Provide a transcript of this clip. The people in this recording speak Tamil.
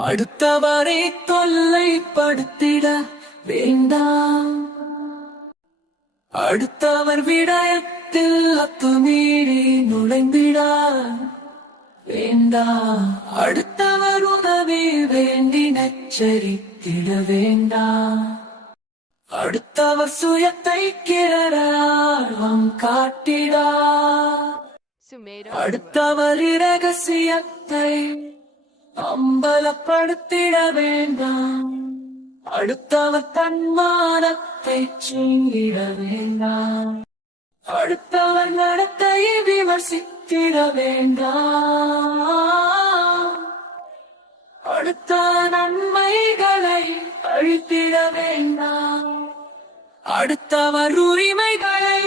அடுத்தவரை தொல்லைப்படுத்திட வேண்டாம். அடுத்தவர் விடயத்தில் அத்துமீறி நுழைந்திட வேண்டாம். அடுத்தவர் உதவி வேண்டி நச்சரித்திட வேண்டாம். அடுத்தவர் சுயத்தை கிளறார்வம் காட்டிடா. அடுத்தவர் இரகசியத்தை அம்பலப்படுத்திட வேண்டாம். அடுத்தவர் தன்மானத்தை சீங்கிட வேண்டாம். அடுத்தவர் நடத்தையை விமர்சித்திட வேண்டாம். அடுத்த நன்மைகளை அழித்திட வேண்டாம். அடுத்தவர் உரிமைகளை